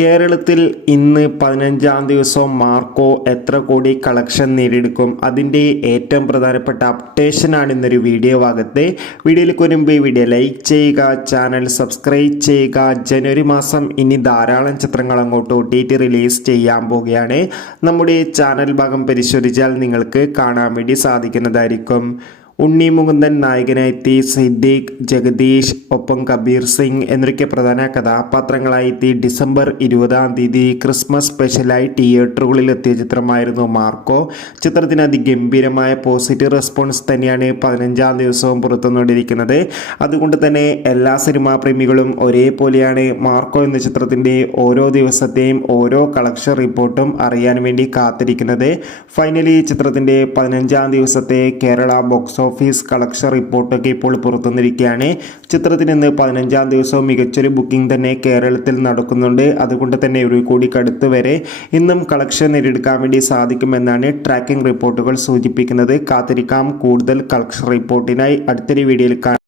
കേരളത്തിൽ ഇന്ന് പതിനഞ്ചാം ദിവസം മാർക്കോ എത്ര കോടി കളക്ഷൻ നേടിയെടുക്കും? അതിന്റെ ഏറ്റവും പ്രധാനപ്പെട്ട അപ്ഡേഷനാണ് ഇന്നൊരു വീഡിയോ ഭാഗത്ത്. വീഡിയോയിലേക്ക് വരുമ്പോൾ വീഡിയോ ലൈക്ക് ചെയ്യുക ചാനൽ സബ്സ്ക്രൈബ് ചെയ്യുക. ജനുവരി മാസം ഇനി ധാരാളം ചിത്രങ്ങൾ അങ്ങോട്ട് ഒ റിലീസ് ചെയ്യാൻ പോവുകയാണ്. നമ്മുടെ ചാനൽ ഭാഗം പരിശോധിച്ചാൽ നിങ്ങൾക്ക് കാണാൻ വേണ്ടി സാധിക്കുന്നതായിരിക്കും. ഉണ്ണി മുകുന്ദൻ നായകനായെത്തി സിദ്ദീഖ് ജഗദീഷ് ഒപ്പം കബീർ സിംഗ് എന്നൊക്കെ പ്രധാന കഥാപാത്രങ്ങളായെത്തി ഡിസംബർ ഇരുപതാം തീയതി ക്രിസ്മസ് സ്പെഷ്യലായി തിയേറ്ററുകളിൽ എത്തിയ ചിത്രമായിരുന്നു മാർക്കോ. ചിത്രത്തിന് അതിഗംഭീരമായ പോസിറ്റീവ് റെസ്പോൺസ് തന്നെയാണ് പതിനഞ്ചാം ദിവസവും പുറത്തുനിന്നുകൊണ്ടിരിക്കുന്നത് അതുകൊണ്ട് തന്നെ എല്ലാ സിനിമാ പ്രേമികളും ഒരേപോലെയാണ് മാർക്കോ എന്ന ചിത്രത്തിന്റെ ഓരോ ദിവസത്തെയും ഓരോ കളക്ഷൻ റിപ്പോർട്ടും അറിയാൻ വേണ്ടി കാത്തിരിക്കുന്നത്. ഫൈനലി ചിത്രത്തിന്റെ പതിനഞ്ചാം ദിവസത്തെ കേരള ബോക്സ് ഓഫീസ് കളക്ഷൻ റിപ്പോർട്ടൊക്കെ ഇപ്പോൾ പുറത്തുനിന്നിരിക്കുകയാണ് ചിത്രത്തിന് ഇന്ന് പതിനഞ്ചാം ദിവസവും മികച്ചൊരു ബുക്കിംഗ് തന്നെ കേരളത്തിൽ നടക്കുന്നുണ്ട്. അതുകൊണ്ട് തന്നെ ഒരു കോടി കടുത്ത് വരെ ഇന്നും കളക്ഷൻ നേടിയെടുക്കാൻ വേണ്ടി സാധിക്കുമെന്നാണ് ട്രാക്കിംഗ് റിപ്പോർട്ടുകൾ സൂചിപ്പിക്കുന്നത്. കാത്തിരിക്കാം. കൂടുതൽ കളക്ഷൻ റിപ്പോർട്ടിനായി അടുത്തൊരു വീഡിയോയിൽ കാണാം.